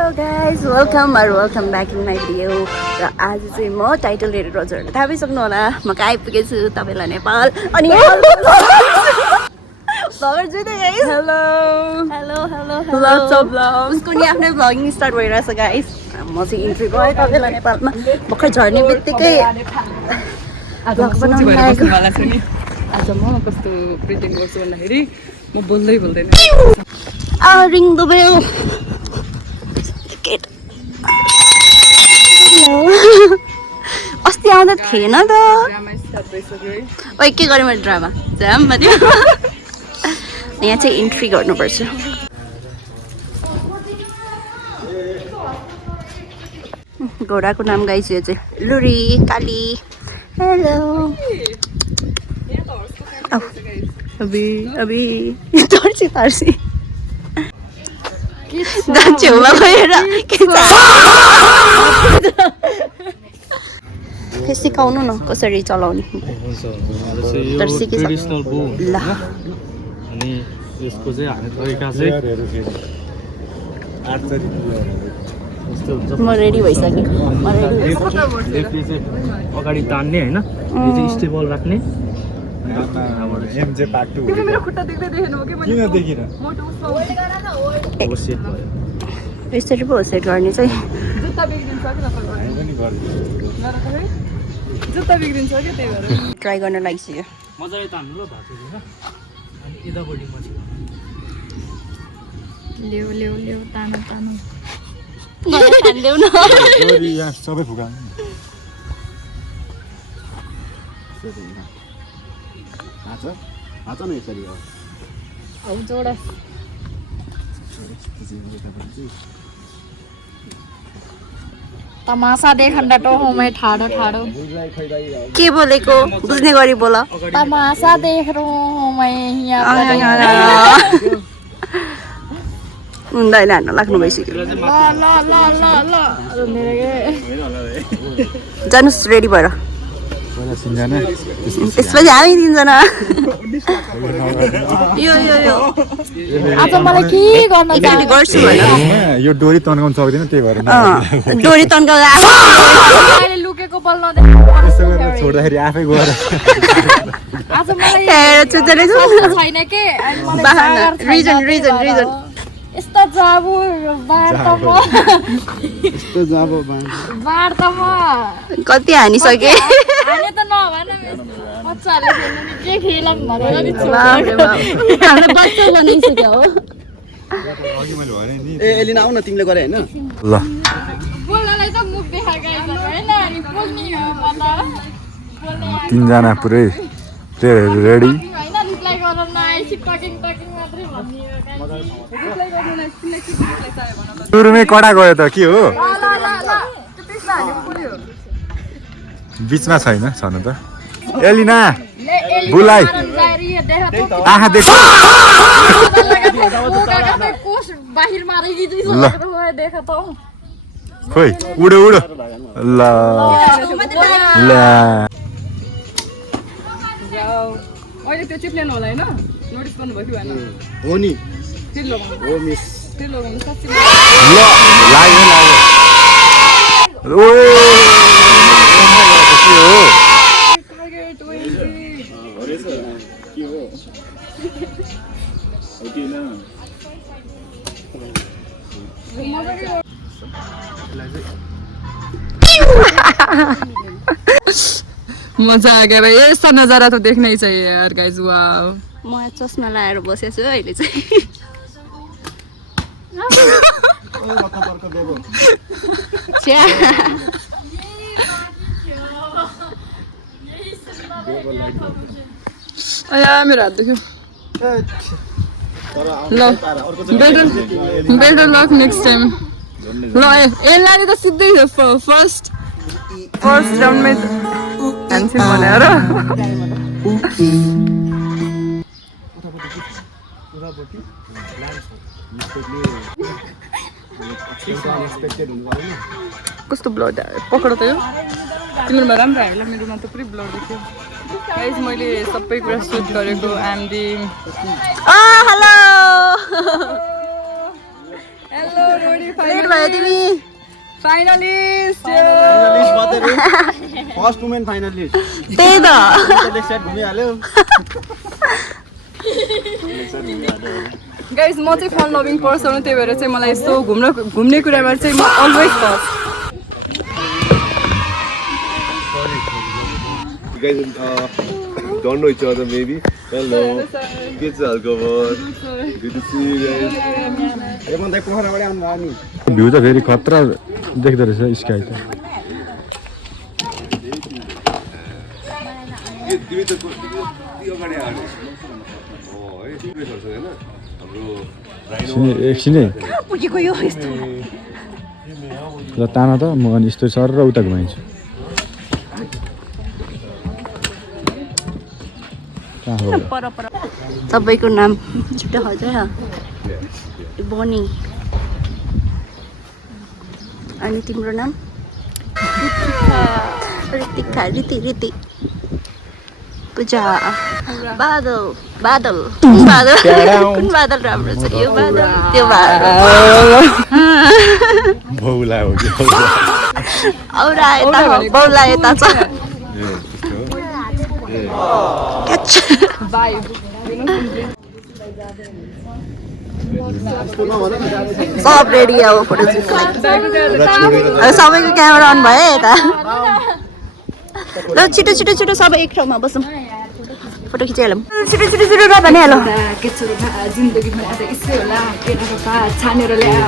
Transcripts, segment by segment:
Hello guys, welcome back in my video. र आज चाहिँ म टाइटल हेरेर हजुरहरूले थाहा पाइसक्नु होला म कहाँ आइपुगेको छु तपाईलाई नेपाल अनि भ्लगर जुइदै guys hello lots of vlogs उसको नि आफ्नै भ्लगिङ स्टार्ट भइरहेछ गाइस म चाहिँ इन्ट्री भयो तपाईलाई नेपालमा भर्खर झर्ने बित्तिकै भ्लग बनाउन लागेको आज म कस्तो प्रिटेन्ड गर्छु भन्दाखेरि म बोल्दैन ring the bell. अस्ति आउँदा थिएन त ओइ के गरेँ मैले ड्रामा जाम भन्यो यहाँ चाहिँ इन्ट्री गर्नुपर्छ घोडाको नाम गाइस यो चाहिँ लुरी काली हेलो अभी तर्सी छेउमा गएर सिकाउनु न कसरी चलाउने ट्रेडिसनल बो ल अनि यसको चाहिँ हाने तरिका चाहिँ आर्चरी म रेडी भइसकेँ अगाडि तान्ने हैन यो चाहिँ स्टेबल राख्ने एमजे पार्ट 2 मेरो खुट्टा देख्दै देखेन हो के मैले किन देखिन मोटो सेट भयो यसरी पो सेट गर्ने चाहिँ जुत्ता बिग्रिन्छ कि जुत्ता बिग्रिन्छ कि त्यही भएर ट्राई गर्न लागिसक्यो मजाले तान्नु ल भात हैन अनि यतापट्टि मछि ल्याउ तानु तान्देऊ न जोरी यहाँ सबै फुकाउनु आछ न यसरी हो अब जोडा तमासा देखन डटो हो मैं ठाडो के बोलेको बुझ्ने गरी बोल तमासा देख रहा हूं मैं यहाँ हुँदैन हान्न लाग्नु भइसक्यो ल जानुस् रेडी भएर पहिला सिन्जना त्यसपछि हामी तिनजना यो आज मलाई के गर्न एकचोटि गर्छु भन यो डोरी तन्काउन सक्दैन त्यही भएर डोरी तन्काउँदा अहिले लुकेको बल नदेख्नु छोड्दाखेरि आफै गएर आज मलाई छैन के रिजन यस्तो जाबु बार त म कति हानिसके हाने त नभन बच्चाले खेल्नु नि के खेलम भनेर नि हाम्रो बच्चा बनाइसक्यो हो ए एलिना आउ न तिमीले गरे हैन ल बोल्नलाई त मुख देखाएको हैन अनि बोल्ने हो मलाई तीनजना पुरै रेडी हैन रिप्लाई गर्न नआएपछि टकिङ मात्रै भन्ने हो रिप्लाई गर्नु न तिमीलाई के रिप्लाई चाहियो भन त सुरुमै कडा गयो त के हो ल त्यो पिसमा हालेको पुर्यो बीचमा छैन छन त एलिना बुलाई आहा देखो कोस बाहिर मारेकी जस्तो देख त खोइ उडो ल अहिले त्यो चिप्लेन होला हैन नोटिस गर्नु भयो कि भएन हो नि फेरि लगाउनु हो मिस फेरि लगाउनु साच्चै ल लाग्यो ओ के हो टार्गेट 20 के हो ओके न मजा आ गया भाई ऐसा नजारा तो देखना ही चाहिए यार गाइस वाओ म चस्मा लगाएर बसेको छु अहिले चाहिँ छ्या आया मेरो हात दुख्यो ल बेटर लक नेक्स्ट टाइम ल यसलाई त सिधै फर्स्ट राउन्डमै ह्यान्डसिप भनेर कस्तो ब्लड पक्र त यो तिमीहरूमा राम्रो हामीलाई मेरोमा त पुरै ब्लड देखियो गाइस मैले सबै कुरा सुट गरेको एम दी हेलो हेलो रोडी फाइनली भयो तिमी फाइनलिस्ट फर्स्ट वुमेन फाइनलिस्ट त्यही त घुमिहाल्यो गाइस म चाहिँ फन लभिङ पर्सन हो त्यही भएर चाहिँ मलाई यस्तो घुम्ने कुरामा चाहिँ म always first You guys don't know each other maybe. Hello. Good to see you guys. View त फेरि खतरा देख्दो रहेछ स्काई त तिमी त अगाडि आएको है तिम्रो छ हैन हाम्रो एकछिनै पुगेको यो यस्तो ल ताना त म अनि यस्तो सर र उता घुमाइन्छु सबैको नाम छुट्टै हजुर बनी अनि तिम्रो नाम ऋतिका ऋति पूजा बादल कुन बादल राम्रो छ यो बादल त्यो बादल बौला हो कि औरा यता बौला यता छ सब रेडी अब फोटो सुटको लागि सबैको क्यामेरा अन भयो यता ल छिटो छिटो छिटो सबै एक ठाउँमा बसौँ फोटो खिचिहालौँ छिटो छिटो छिटो र भनिहालौँ जिन्दगी भनेर यसै होला केटाको छानेर ल्याएर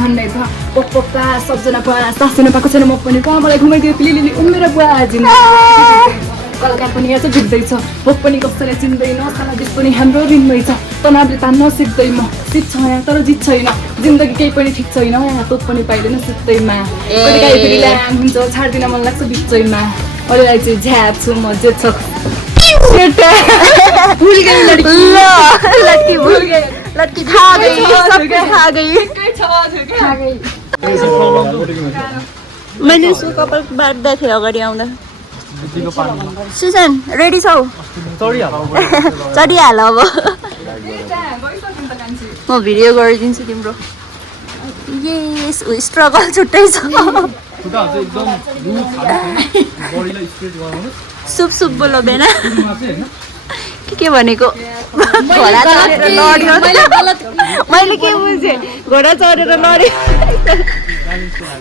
धन्य छ पप्पा सबजना बुवा सासुना पाएको छैन म पनि कहाँ मलाई घुमाइदियो पिलिलिली उमेर बुवा जिन्दगी कलाकार पनि यहाँ चाहिँ जित्दैछ भोक पनि कसैलाई चिन्दैन सालादेश पनि हाम्रो ऋणमै छ तनावले तान्न सिक्दै म सिक्छ यहाँ तर जित छैन जिन्दगी केही पनि ठिक छैन यहाँ तोप पनि पाइँदैन सुत्दैमा कहिले फेरि ल्याङ हुन्छ छाड्दिन मन लाग्छ बिचैमा अरूलाई चाहिँ झ्याप छु म जे छ लड्की खा गई मैले उसको कपाल बाट्दै थिएँ अगाडि आउँदा सुसन रेडी छौ चढिहाल अब म भिडियो गरिदिन्छु तिम्रो यस स्ट्रगल छुट्टै छ सुप बोलो बेना के भनेको घोडा चढेर लड्यो मैले के बुझेँ घोडा चढेर लड्यो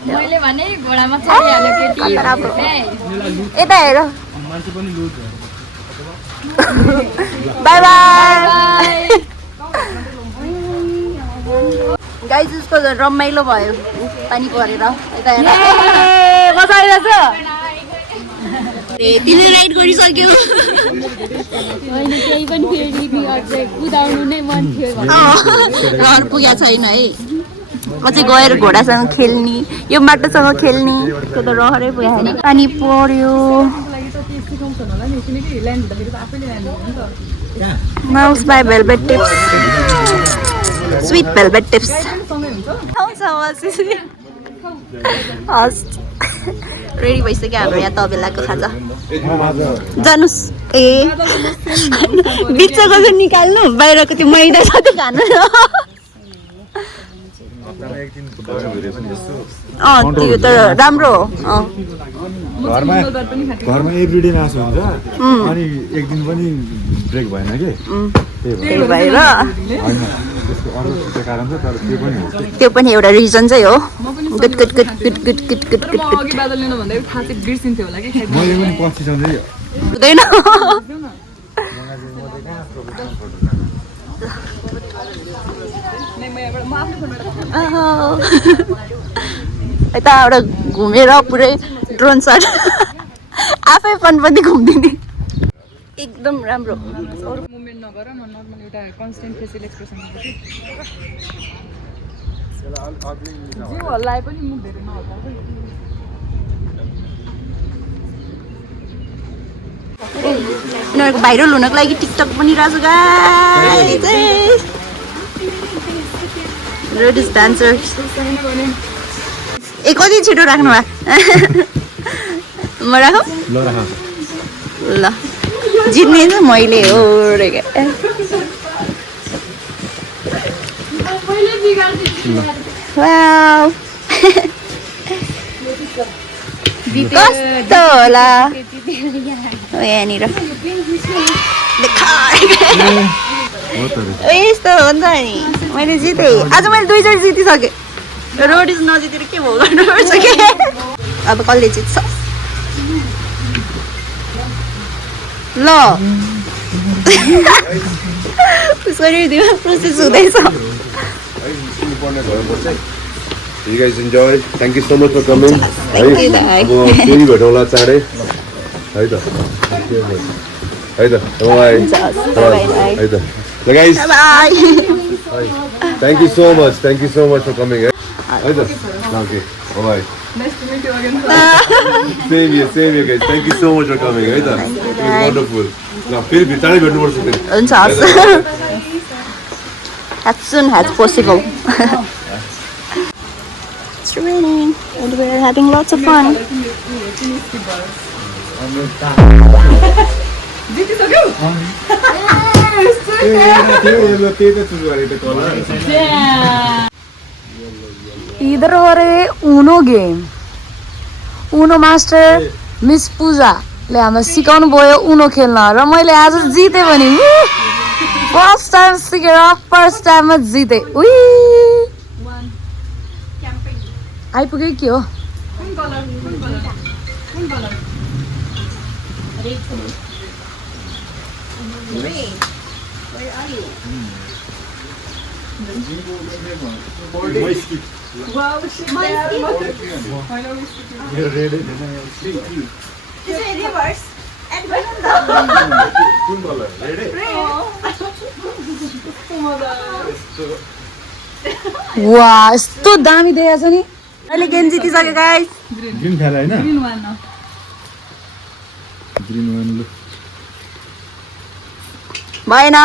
मैले भने घोडामा चढिहाल्यो केटी यता हेर बाई बाई गाइस उसको रमाइलो भयो पानी परेर यता हेर मजा आइरहेछ तिमीले राइड गरिसक्यौ होइन केही पनि फेरि कुदाउनु नै मन थियो रहर पुगेको छैन है अझै गएर घोडासँग खेल्ने यो माटोसँग खेल्ने त्यो त रहरै पुगेन पानी पर्यो mouse by velvet tips sweet velvet tips हस् रेडी भइसक्यो हाम्रो यहाँ तबेलाको खाजा जानुहोस् ए बिचको चाहिँ निकाल्नु बाहिरको त्यो मैदा छ त्यो खानु त्यो त राम्रो हो घरमा एभ्रिडे मासु हुन्छ अनि एक दिन पनि ब्रेक भएन कि त्यही भएर होइन त्यसको अरू कारण छ तर त्यो पनि हो त्यो पनि एउटा रिजन चाहिँ हो good good good good good good good good अघि बादल लिनु भन्दा थाहा चाहिँ बिर्सिन्थ्यो होला कि मैले पनि पछि सधैँ हुँदैन यताबाट घुमेर पुरै ड्रोन सट आफै पनि घुम्दिने एकदम राम्रो मुभमेन्ट नगर म नर्मल एउटा कन्स्टेन्ट फेसियल एक्सप्रेसन जिउ हल्लाए पनि मुख धेरै नहल्लाएको यिनीहरूको भाइरल हुनको लागि टिकटक पनि रहेछ गाइस रोडिस डान्सर्स ए कति छिटो राख्नु भयो म राखौँ ल जित्ने त मैले हो वाउ कस्तो होला हो यहाँनिर यस्तो हो नि त नि मैले जितेँ आज मैले 2 चोटि जितिसकेँ रोडिस नजितेर के भयो गर्नुपर्छ के अब कसले जित्छ ल उसको दिमा प्रोसेस हुँदैछ You guys enjoy. Thank you so much for coming. Thank you, Dai. अब फेरि भेटौँला चाँडै है त Bye. है त So guys, by thank you so much. Thank you so much for coming. है त Okay. Bye. Nice to meet you again. Same here guys. Thank you so much for coming. है त It was Bye. wonderful. ल फेरि चाँडै भेट्नुपर्छ फेरि हुन्छ हस् as soon as possible it's raining and we're having lots of fun जितिसक्यौ इधर हो रहे Uno game Uno master miss पूजाले हामीलाई सिकाउनु भयो ऊनो खेल्न र मैले आज जितेँ भने फर्स्ट टाइम सिकेर फर्स्ट टाइममा जितेँ उही आइपुग्यो के हो वा यस्तो दामी देखेको छ नि अहिले गेम जितिसक्यो गाइस ग्रिन खेला हैन ग्रिन वान ल भएन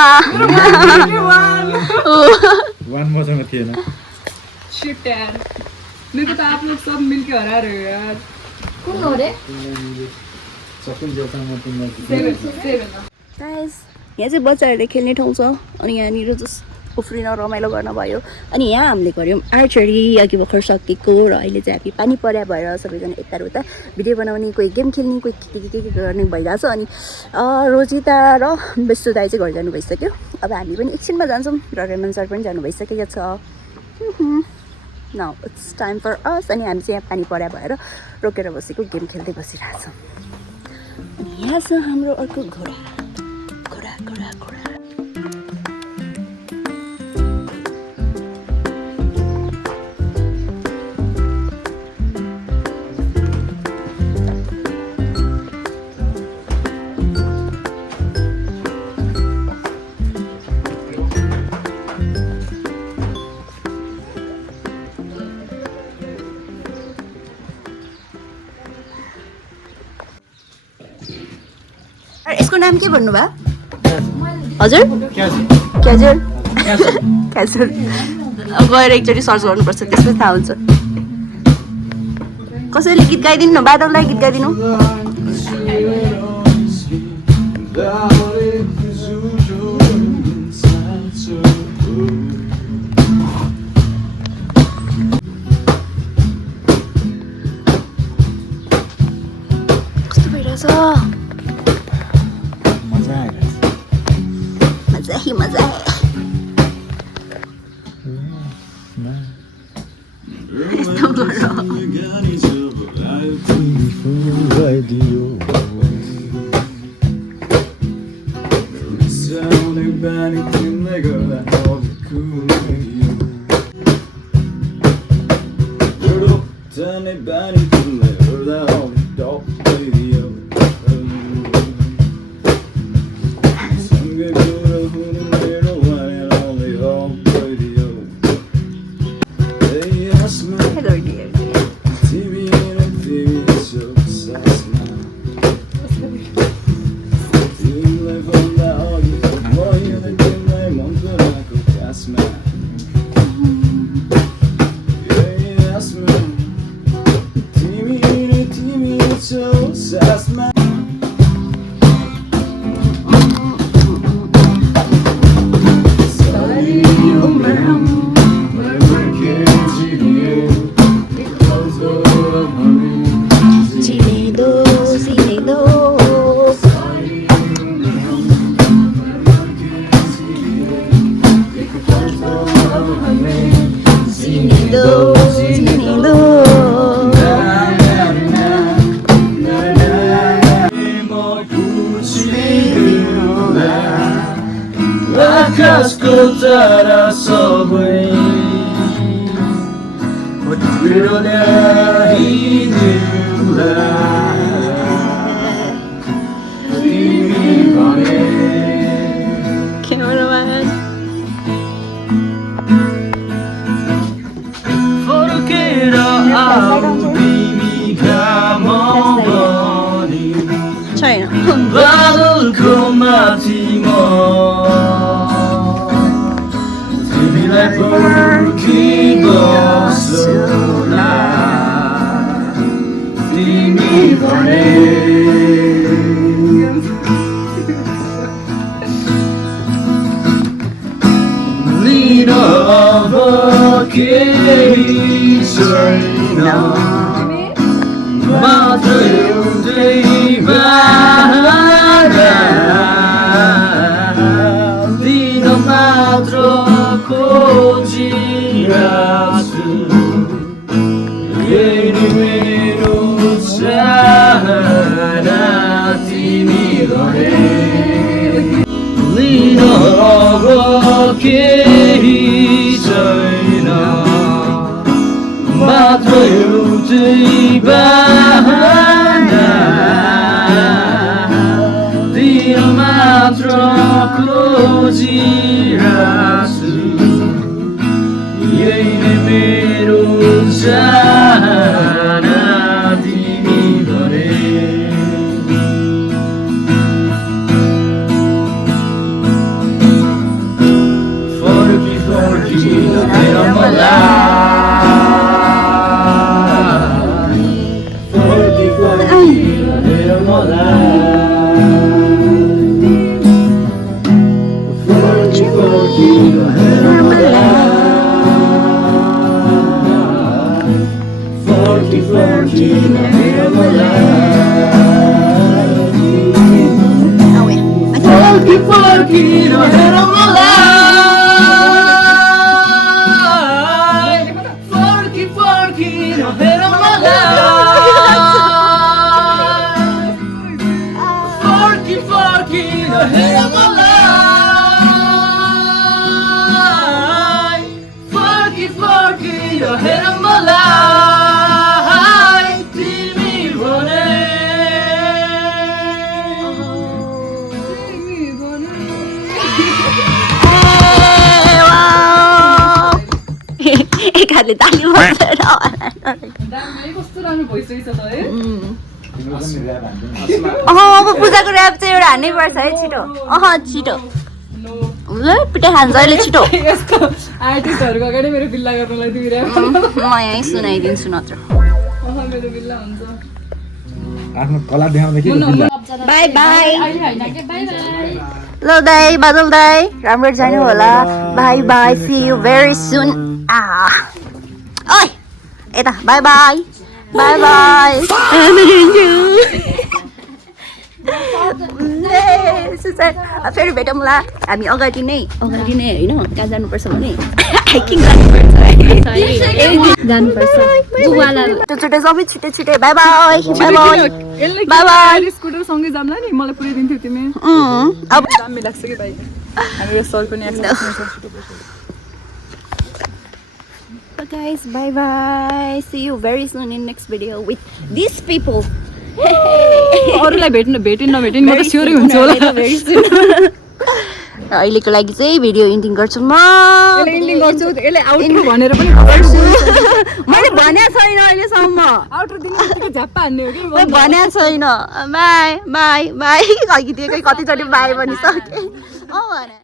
वान मसँग थिएन शिट यार मेरे को तो आप लोग सब मिलके हरा रहे हो यार कौन हो रे सबै जोतामा तिम्रो 7 गाइस यहाँ चाहिँ बच्चाहरूले खेल्ने ठाउँ छ अनि यहाँनिर जस्ट उफ्रिन रमाइलो गर्न भयो अनि यहाँ हामीले गऱ्यौँ आर्चरी अघि भर्खर सकेको र अहिले चाहिँ हामी पानी पर्या भएर सबैजना यता र उता भिडियो बनाउने कोही गेम खेल्ने कोही के गर्ने भइरहेछ अनि रोजिता र विष्णु दाइ चाहिँ घर जानु भइसक्यो अब हामी पनि एकछिनमा जान्छौँ र रेमन सर पनि जानु भइसकेको छ नाउ इट्स टाइम फर अस अनि हामी चाहिँ यहाँ पानी पर्या भएर रोकेर बसेको गेम खेल्दै बसिरहेछौँ अनि यहाँ छ हाम्रो अर्को घोडा घोडा घोडा घोडा यसको नाम के भन्नुभयो हजुर क्याजुअल क्याजुअल अब गएर एकचोटि सर्च गर्नुपर्छ त्यसपछि थाहा हुन्छ कसैले गीत गाइदिनु न बादललाई गीत गाइदिनु कस्तो भइरहेछ मजा है Cameraman. छैन बादलको माथि म तिमीलाई पर्खिबस्ला तिमी भने लिन अब केही छैन मात्र एउटै बाधा दिन मात्र खोजिरहेछु यही मेरो चाहना तिमी भने लिन अब केही छैन मात्र एउटै बाहना दिन मात्र खोजिरहेछु यही नै मेरो चाहना तिमी भने फर्की फर्की हेर मलाई एक हातले ताली बस्छ कस्तो राम्रो भइसकेछ त है अब पूजाको ऱ्याप चाहिँ एउटा हान्नै पर्छ है छिटो छिटो ल पिटाइ खान्छ अहिले छिटो यस्तो आर्टिस्टहरूको अगाडि मेरो बिल्ला गर्नलाई तिमी ऱ्याप म यहीँ सुनाइदिन्छु नत्र मेरो बिल्ला हुन्छ आफ्नो कला देखाउँदा के बाई बाई अहिले हैन के बाइ बाइ ल दाई बादल दाई राम्रो जानु होला bye bye see you very soon ओइ यता बाई बाई बाई बाई फेरि भेटौँला हामी अगाडि नै होइन कहाँ जानुपर्छ भने हाइकिङ जानुपर्छ छिटो सबै छिटै by by by by by by scooter सँगै जाम्ला नि मलाई पुर्याइदिन्थ्यौ तिमी अब दामी लाग्छ कि भाइ हाम्रो सर पनि guys, bye bye. See you very soon in next video with these people. अरूलाई भेटिन नभेटिन म त स्योरै हुन्छु होला अहिलेको लागि चाहिँ भिडियो एन्डिङ गर्छु म एन्डिङ गर्छु यसले आउटरो भनेर पनि मैले भनेको छैन अहिलेसम्म आउटरो दिनबित्तिकै झ्याप्पा हान्ने हो कि म भनेको छैन बाई बाई बाई कतिचोटि बाई भनिसकेँ भने